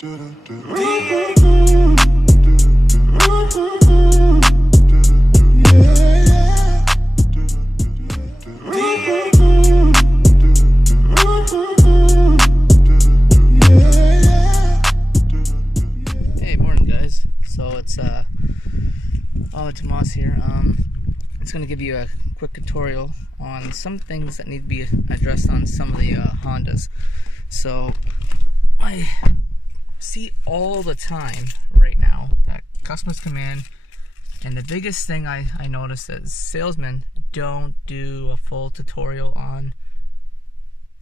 Morning guys. So it's Tomas here. It's going to give you a quick tutorial on some things that need to be addressed on some of the Hondas. So I see all the time right now that customers come in, and the biggest thing I notice is salesmen don't do a full tutorial on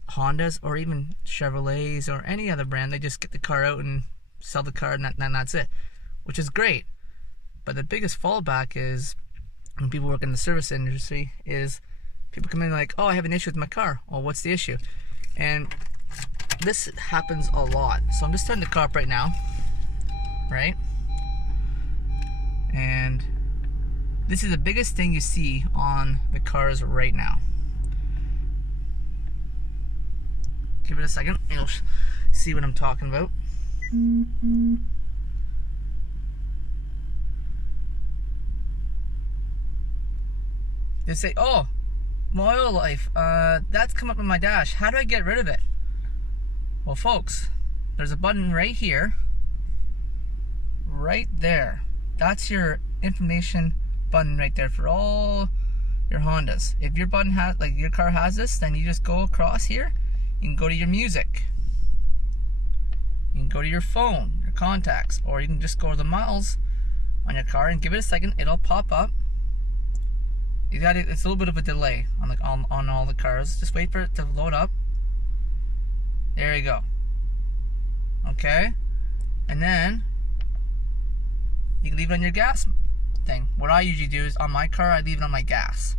Hondas or even Chevrolets or any other brand. They just get the car out and sell the car, and that's it, which is great. But the biggest fallback is when people work in the service industry is people come in like, oh, I have an issue with my car. Oh, what's the issue? And this happens a lot. So I'm just starting the car up right now, right? And this is the biggest thing you see on the cars right now. Give it a second, you'll see what I'm talking about. They say, oh, my oil life, that's come up in my dash. How do I get rid of it? Well, folks, there's a button right here, right there. That's your information button right there for all your Hondas. If your button has, like your car has this, then you just go across here. You can go to your music. You can go to your phone, your contacts, or you can just go to the miles on your car and give it a second. It'll pop up. You got it. It's a little bit of a delay on all the cars. Just wait for it to load up. There you go. Okay, and then you can leave it on your gas thing. What I usually do is on my car, I leave it on my gas.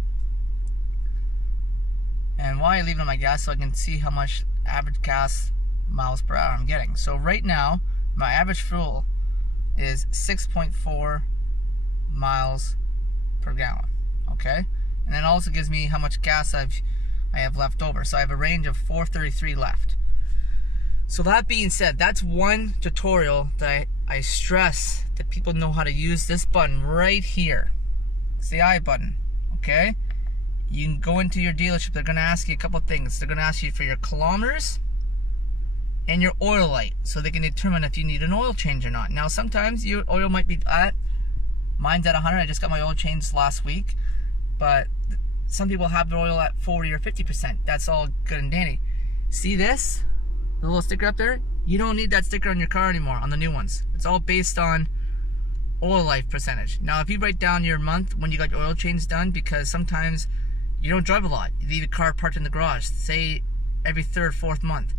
And why I leave it on my gas, so I can see how much average gas miles per hour I'm getting. So right now, my average fuel is 6.4 miles per gallon. Okay, and then also gives me how much gas I have left over. So I have a range of 433 left. So that being said, that's one tutorial that I stress that people know how to use this button right here. It's the I button. Okay, you can go into your dealership. They're going to ask you a couple things. They're going to ask you for your kilometers and your oil light, so they can determine if you need an oil change or not. Now sometimes your oil might be at, mine's at 100. I just got my oil changed last week. But some people have their oil at 40 or 50%. That's all good and dandy. See this? The little sticker up there? You don't need that sticker on your car anymore, on the new ones. It's all based on oil life percentage. Now, if you write down your month when you got your oil change done, because sometimes you don't drive a lot. You leave your car parked in the garage, say every third, fourth month.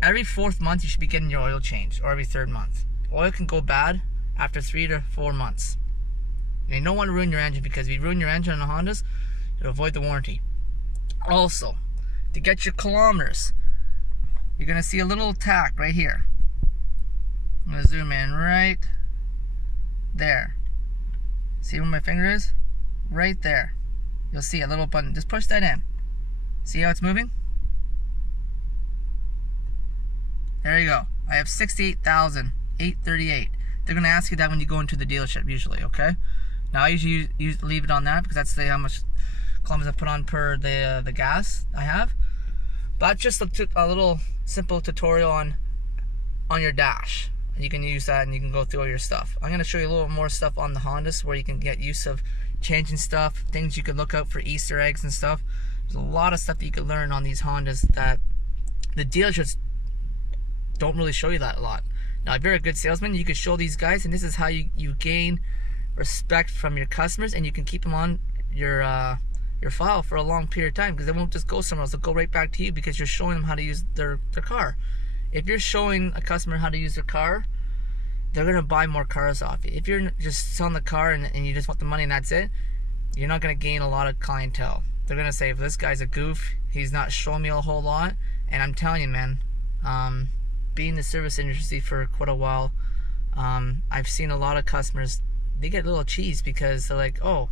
Every fourth month, you should be getting your oil change, or every third month. Oil can go bad after 3 to 4 months. And you don't want to ruin your engine, because if you ruin your engine on the Hondas, you'll avoid the warranty. Also, to get your kilometers, you're going to see a little tack right here. I'm going to zoom in right there. See where my finger is? Right there. You'll see a little button. Just push that in. See how it's moving? There you go. I have 68,838. They're going to ask you that when you go into the dealership usually, okay? Now I usually leave it on that because that's how much kilometers I put on per the gas I have. But just a little simple tutorial on your dash. You can use that and you can go through all your stuff. I'm going to show you a little more stuff on the Hondas where you can get use of changing stuff, things you could look out for Easter eggs and stuff. There's a lot of stuff that you can learn on these Hondas that the dealerships don't really show you that a lot. Now if you're a good salesman, you can show these guys, and this is how you gain respect from your customers, and you can keep them on your file for a long period of time, because they won't just go somewhere else. They'll go right back to you because you're showing them how to use their car. If you're showing a customer how to use their car, they're going to buy more cars off you. If you're just selling the car and you just want the money and that's it, you're not going to gain a lot of clientele. They're going to say, if this guy's a goof, he's not showing me a whole lot. And I'm telling you, man, being in the service industry for quite a while, I've seen a lot of customers, they get a little cheese because they're like, oh,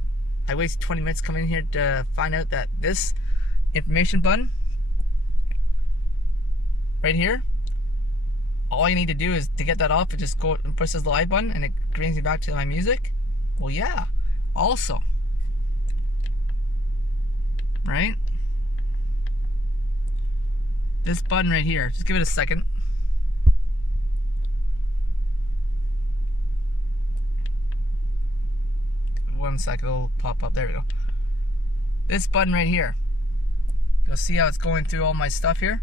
I wasted 20 minutes coming in here to find out that this information button right here all you need to do is to get that off, and just go and push this little I button, and it brings me back to my music. Well, yeah. Also, right? This button right here. Just give it a second. One second, it'll pop up. There we go. This button right here. You'll see how it's going through all my stuff here.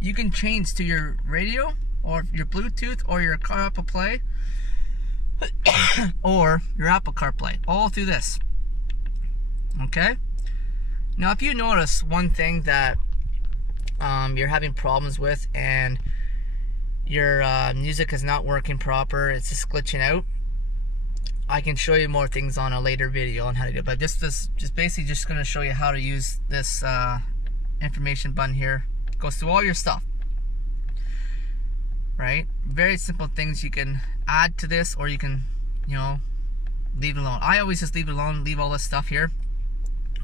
You can change to your radio, or your Bluetooth, or your car Apple Play, or your Apple CarPlay, all through this. Okay? Now, if you notice one thing that you're having problems with, and your music is not working proper, it's just glitching out, I can show you more things on a later video on how to do it. But just basically just going to show you how to use this information button here. It goes through all your stuff. Right? Very simple things you can add to this, or you can, you know, leave it alone. I always just leave it alone, leave all this stuff here.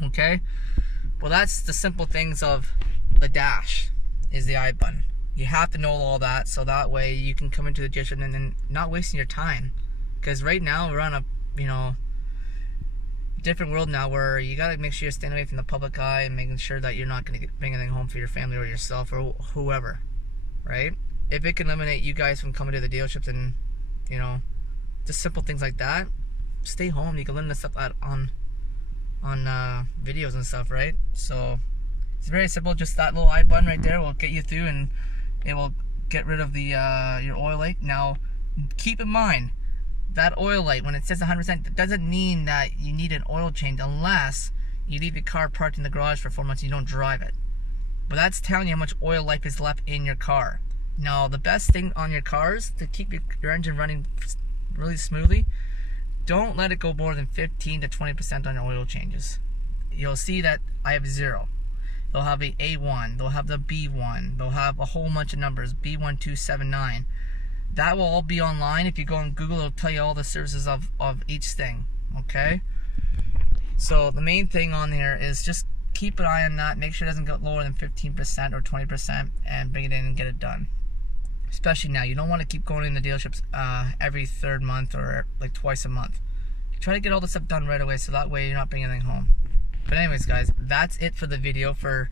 Okay? Well, that's the simple things of the dash, is the I button. You have to know all that, so that way you can come into the dealership and not wasting your time. Because right now we're on a, you know, different world now, where you gotta make sure you're staying away from the public eye, and making sure that you're not gonna bring anything home for your family or yourself or whoever, right? If it can eliminate you guys from coming to the dealerships and, you know, just simple things like that, stay home. You can learn this stuff on videos and stuff, right? So it's very simple. Just that little I button right there will get you through, and it will get rid of the your oil leak. Now, keep in mind, that oil light, when it says 100%, it doesn't mean that you need an oil change unless you leave your car parked in the garage for 4 months and you don't drive it. But that's telling you how much oil life is left in your car. Now, the best thing on your cars to keep your engine running really smoothly, don't let it go more than 15 to 20% on your oil changes. You'll see that I have 0. They'll have a A1, they'll have the B1, they'll have a whole bunch of numbers, B1279. That will all be online. If you go on Google, it'll tell you all the services of each thing, okay? So the main thing on here is just keep an eye on that. Make sure it doesn't go lower than 15% or 20%, and bring it in and get it done. Especially now, you don't want to keep going in the dealerships every 3rd month or like twice a month. Try to get all this stuff done right away, so that way you're not bringing anything home. But anyways, guys, that's it for the video for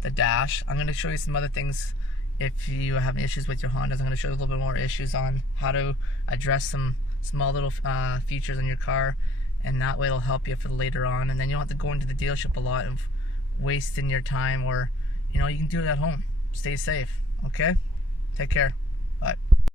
the dash. I'm going to show you some other things. If you have issues with your Hondas, I'm going to show you a little bit more issues on how to address some small little features on your car, and that way it'll help you for later on. And then you don't have to go into the dealership a lot and wasting your time, or, you know, you can do it at home. Stay safe, okay? Take care. Bye.